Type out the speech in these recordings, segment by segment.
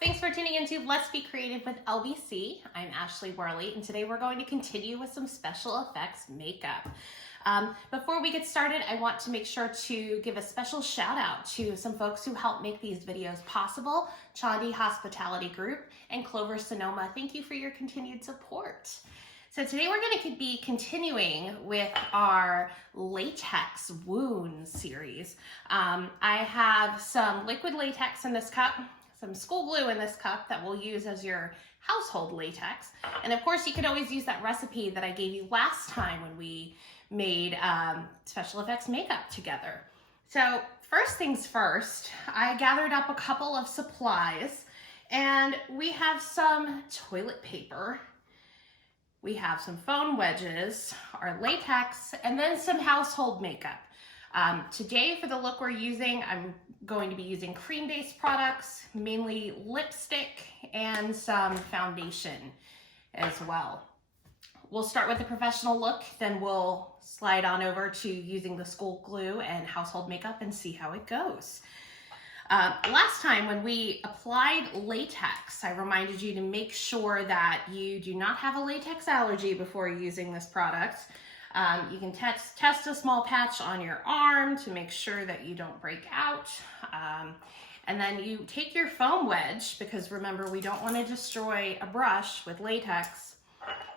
Thanks for tuning into Let's Be Creative with LBC. I'm Ashleigh Worley, and today we're going to continue with some special effects makeup. Before we get started, I want to make sure to give a special shout out to some folks who helped make these videos possible, Chandi Hospitality Group and Clover Sonoma. Thank you for your continued support. So today we're going to be continuing with our latex wound series. I have some liquid latex in this cup, some school glue in this cup that we'll use as your household latex. And of course you can always use that recipe that I gave you last time when we made special effects makeup together. So first things first, I gathered up a couple of supplies, and we have some toilet paper. We have some foam wedges, our latex, and then some household makeup. Today for the look we're using, I'm going to be using cream-based products, mainly lipstick and some foundation as well. We'll start with the professional look, then we'll slide on over to using the school glue and household makeup and see how it goes. Last time when we applied latex, I reminded you to make sure that you do not have a latex allergy before using this product. You can test a small patch on your arm to make sure that you don't break out. And then you take your foam wedge, because remember, we don't want to destroy a brush with latex,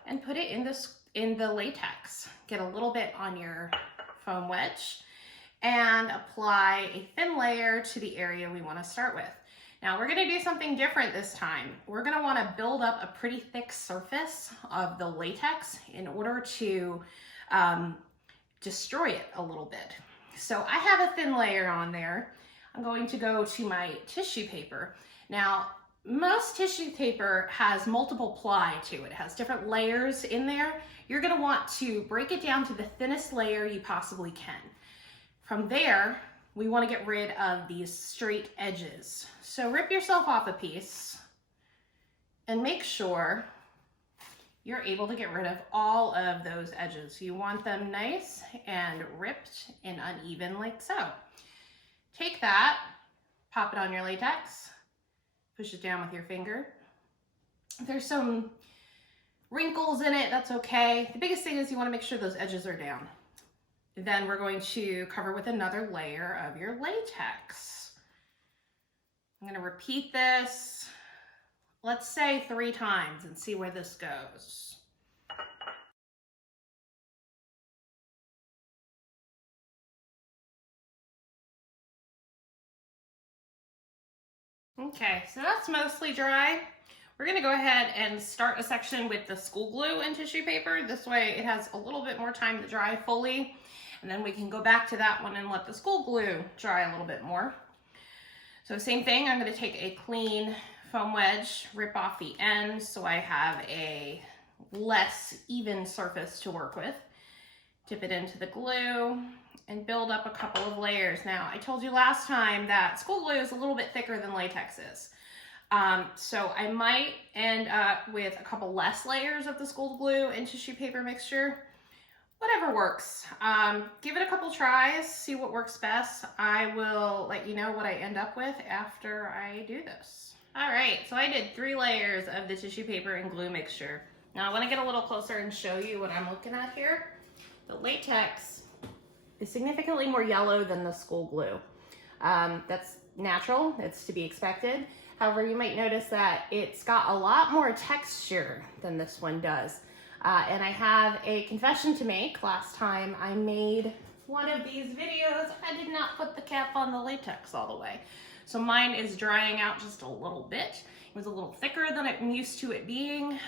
and put it in the latex. Get a little bit on your foam wedge and apply a thin layer to the area we want to start with. Now we're going to do something different this time. We're going to want to build up a pretty thick surface of the latex in order to destroy it a little bit. So I have a thin layer on there. I'm going to go to my tissue paper. Now, most tissue paper has multiple ply to it. It has different layers in there. You're going to want to break it down to the thinnest layer you possibly can. From there, we want to get rid of these straight edges. So rip yourself off a piece and make sure you're able to get rid of all of those edges. You want them nice and ripped and uneven like so. Take that, pop it on your latex, push it down with your finger. If there's some wrinkles in it, that's okay. The biggest thing is you want to make sure those edges are down. Then we're going to cover with another layer of your latex. I'm going to repeat this, let's say 3 times, and see where this goes. Okay, so that's mostly dry. We're going to go ahead and start a section with the school glue and tissue paper. This way it has a little bit more time to dry fully. And then we can go back to that one and let the school glue dry a little bit more. So same thing, I'm going to take a clean foam wedge, rip off the ends so I have a less even surface to work with. Dip it into the glue and build up a couple of layers. Now, I told you last time that school glue is a little bit thicker than latex is. So I might end up with a couple less layers of the school glue and tissue paper mixture. Whatever works. Give it a couple tries, see what works best. I will let you know what I end up with after I do this. All right, so I did 3 layers of the tissue paper and glue mixture. Now I want to get a little closer and show you what I'm looking at here. The latex is significantly more yellow than the school glue. That's natural, it's to be expected. However, you might notice that it's got a lot more texture than this one does. And I have a confession to make. Last time I made one of these videos, I did not put the cap on the latex all the way. So mine is drying out just a little bit. It was a little thicker than I'm used to it being.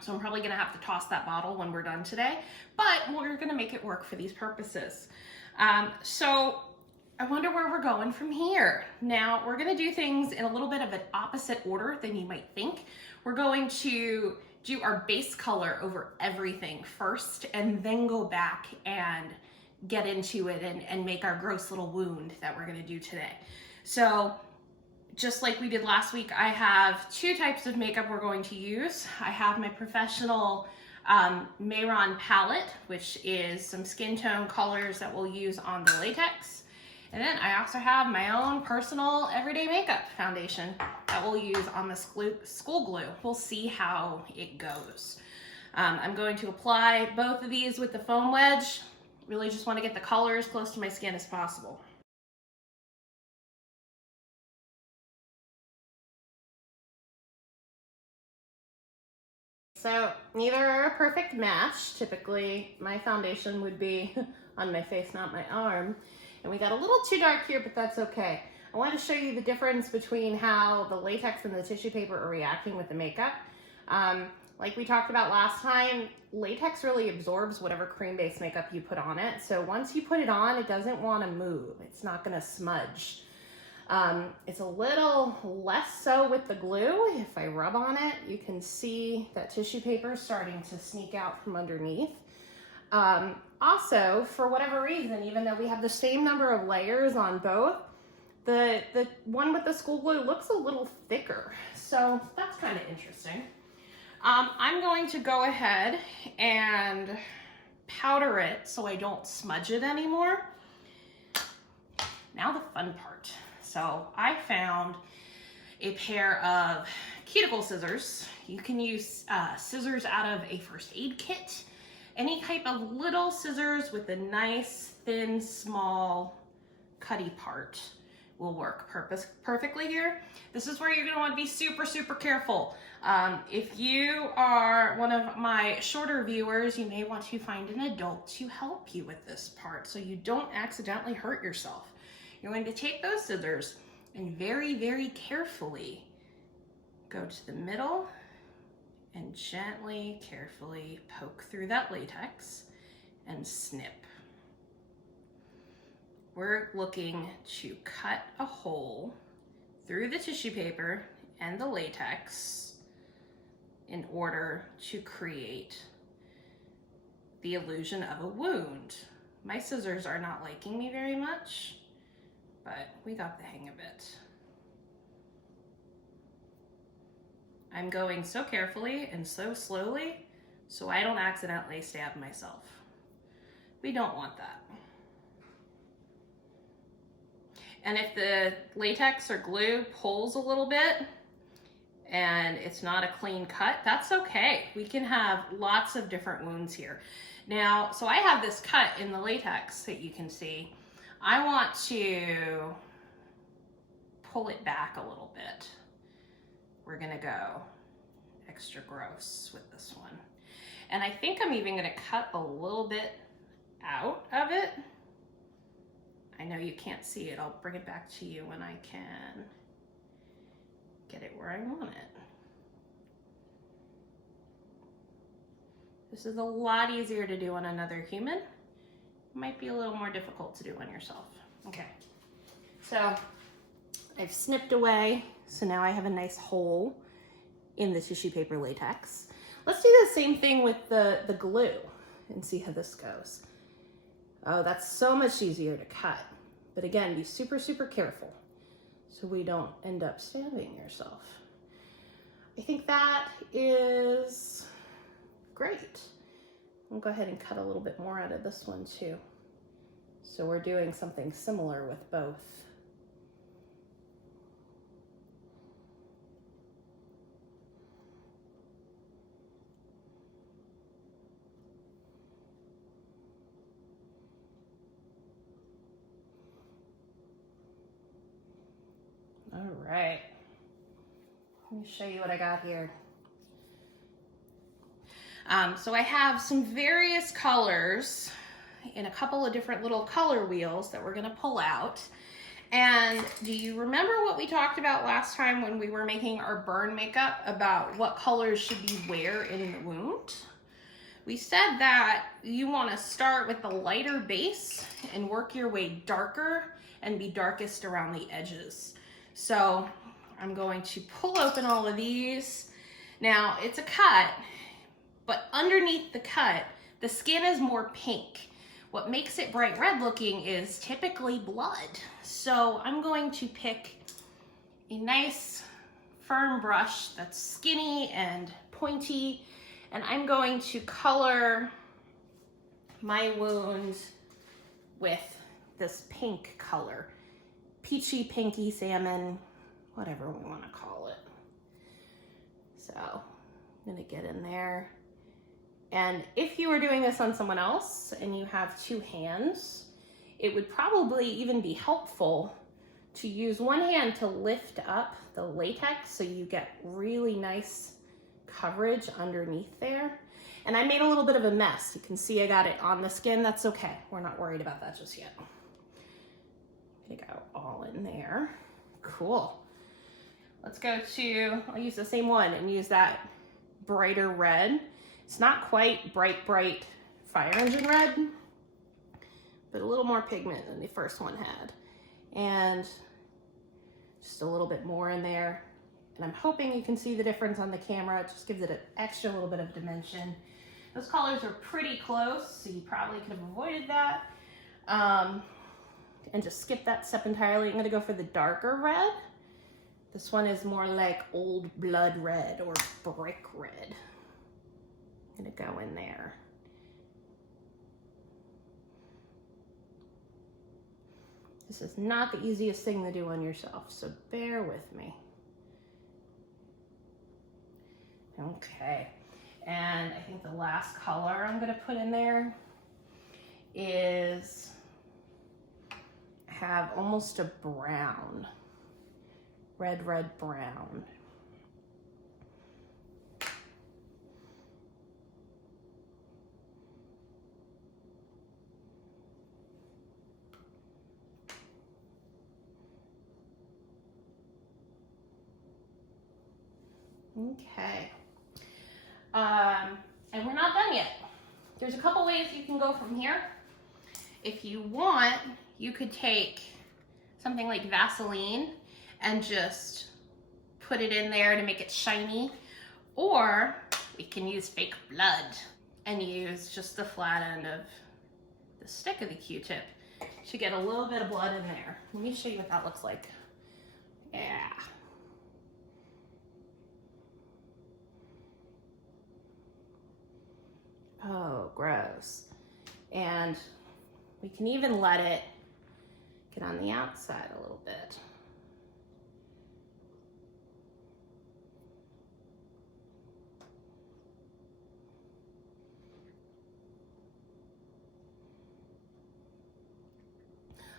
So I'm probably gonna have to toss that bottle when we're done today, but we're gonna make it work for these purposes. So I wonder where we're going from here. Now we're gonna do things in a little bit of an opposite order than you might think. We're going to do our base color over everything first, and then go back and get into it and make our gross little wound that we're gonna do today. So just like we did last week, I have 2 types of makeup we're going to use. I have my professional Mayron palette, which is some skin tone colors that we'll use on the latex. And then I also have my own personal everyday makeup foundation that we'll use on the school glue. We'll see how it goes. I'm going to apply both of these with the foam wedge. Really just want to get the color as close to my skin as possible. So neither are a perfect match. Typically my foundation would be on my face, not my arm. And we got a little too dark here, but that's okay. I want to show you the difference between how the latex and the tissue paper are reacting with the makeup. Like we talked about last time, latex really absorbs whatever cream-based makeup you put on it. So once you put it on, it doesn't want to move. It's not going to smudge. It's a little less so with the glue. If I rub on it, you can see that tissue paper is starting to sneak out from underneath. Also, for whatever reason, even though we have the same number of layers on both, the one with the school glue looks a little thicker. So that's kind of interesting. I'm going to go ahead and powder it so I don't smudge it anymore. Now the fun part. So I found a pair of cuticle scissors. You can use scissors out of a first aid kit. Any type of little scissors with a nice, thin, small, cutty part will work perfectly here. This is where you're gonna wanna be super, super careful. If you are one of my shorter viewers, you may want to find an adult to help you with this part so you don't accidentally hurt yourself. You're going to take those scissors and very, very carefully go to the middle and gently, carefully poke through that latex and snip. We're looking to cut a hole through the tissue paper and the latex in order to create the illusion of a wound. My scissors are not liking me very much, but we got the hang of it. I'm going so carefully and so slowly so I don't accidentally stab myself. We don't want that. And if the latex or glue pulls a little bit and it's not a clean cut, that's okay. We can have lots of different wounds here. Now, so I have this cut in the latex that you can see. I want to pull it back a little bit. We're gonna go extra gross with this one. And I think I'm even gonna cut a little bit out of it. I know you can't see it. I'll bring it back to you when I can get it where I want it. This is a lot easier to do on another human. It might be a little more difficult to do on yourself. Okay, so I've snipped away, so now I have a nice hole in the tissue paper latex. Let's do the same thing with the glue and see how this goes. Oh, that's so much easier to cut. But again, be super, super careful so we don't end up stabbing yourself. I think that is great. I'll go ahead and cut a little bit more out of this one too. So we're doing something similar with both. All right, let me show you what I got here. So I have some various colors in a couple of different little color wheels that we're gonna pull out. And do you remember what we talked about last time when we were making our burn makeup about what colors should be where in the wound? We said that you wanna start with the lighter base and work your way darker and be darkest around the edges. So I'm going to pull open all of these. Now it's a cut, but underneath the cut, the skin is more pink. What makes it bright red looking is typically blood. So I'm going to pick a nice firm brush that's skinny and pointy, and I'm going to color my wound with this pink color. Peachy, pinky, salmon, whatever we want to call it. So I'm gonna get in there. And if you were doing this on someone else and you have two hands, it would probably even be helpful to use one hand to lift up the latex so you get really nice coverage underneath there. And I made a little bit of a mess. You can see I got it on the skin. That's okay. We're not worried about that just yet. I'm gonna go all in there. Cool. Let's go to, I'll use the same one and use that brighter red. It's not quite bright fire engine red, but a little more pigment than the first one had. And just a little bit more in there. And I'm hoping you can see the difference on the camera. It just gives it an extra little bit of dimension. Those colors are pretty close, so you probably could have avoided that. And just skip that step entirely. I'm gonna go for the darker red. This one is more like old blood red or brick red. I'm gonna go in there. This is not the easiest thing to do on yourself, so bear with me. Okay, and I think the last color I'm gonna put in there is, have almost a brown, red brown. Okay, and we're not done yet. There's a couple ways you can go from here. If you want, you could take something like Vaseline and just put it in there to make it shiny, or we can use fake blood and use just the flat end of the stick of the Q-tip to get a little bit of blood in there. Let me show you what that looks like. Yeah. Oh, gross. And we can even let it get on the outside a little bit.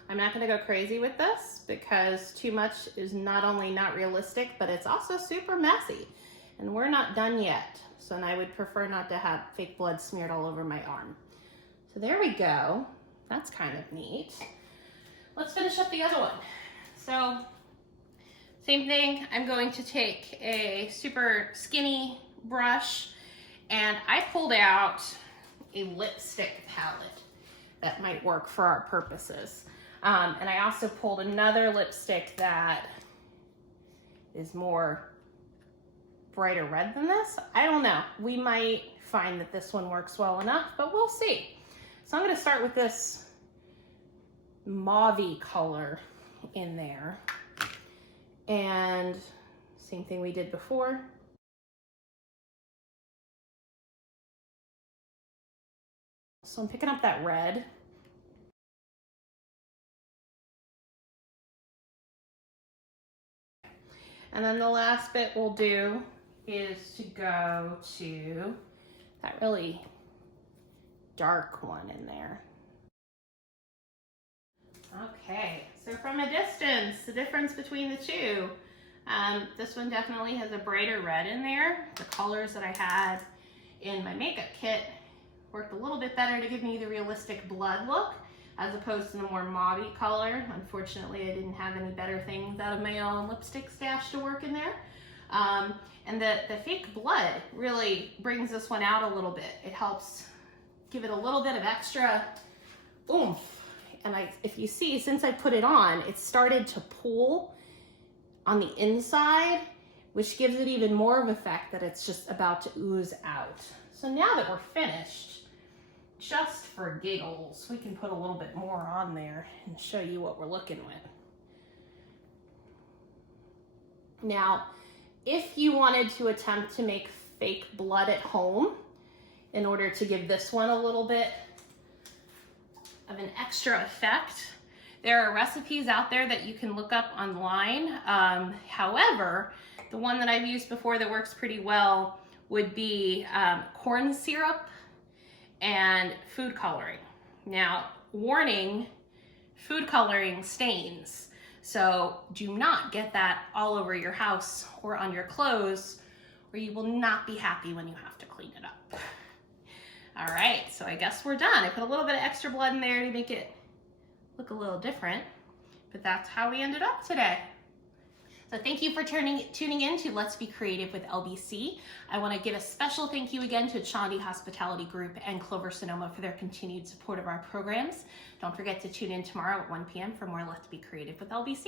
I'm not gonna go crazy with this because too much is not only not realistic, but it's also super messy. And we're not done yet. So, and I would prefer not to have fake blood smeared all over my arm. So there we go. That's kind of neat. Let's finish up the other one. So, same thing. I'm going to take a super skinny brush and I pulled out a lipstick palette that might work for our purposes. And I also pulled another lipstick that is more brighter red than this. I don't know. We might find that this one works well enough, but we'll see. So I'm going to start with this mauve-y color in there. And same thing we did before. So I'm picking up that red. And then the last bit we'll do is to go to that really dark one in there. Okay, so from a distance, the difference between the two, this one definitely has a brighter red in there. The colors that I had in my makeup kit worked a little bit better to give me the realistic blood look, as opposed to the more mauve color. Unfortunately, I didn't have any better things out of my own lipstick stash to work in there. And the fake blood really brings this one out a little bit. It helps give it a little bit of extra oomph. And if you see, since I put it on, it started to pool on the inside, which gives it even more of an effect that it's just about to ooze out. So now that we're finished, just for giggles, we can put a little bit more on there and show you what we're looking with. Now, if you wanted to attempt to make fake blood at home in order to give this one a little bit of an extra effect, There are recipes out there that you can look up online. However, the one that I've used before that works pretty well would be corn syrup and food coloring. Now, warning, food coloring stains. So do not get that all over your house or on your clothes, or you will not be happy when you have to clean it up. All right, so I guess we're done. I put a little bit of extra blood in there to make it look a little different, but that's how we ended up today. So thank you for tuning in to Let's Be Creative with LBC. I want to give a special thank you again to Chandi Hospitality Group and Clover Sonoma for their continued support of our programs. Don't forget to tune in tomorrow at 1 p.m. for more Let's Be Creative with LBC.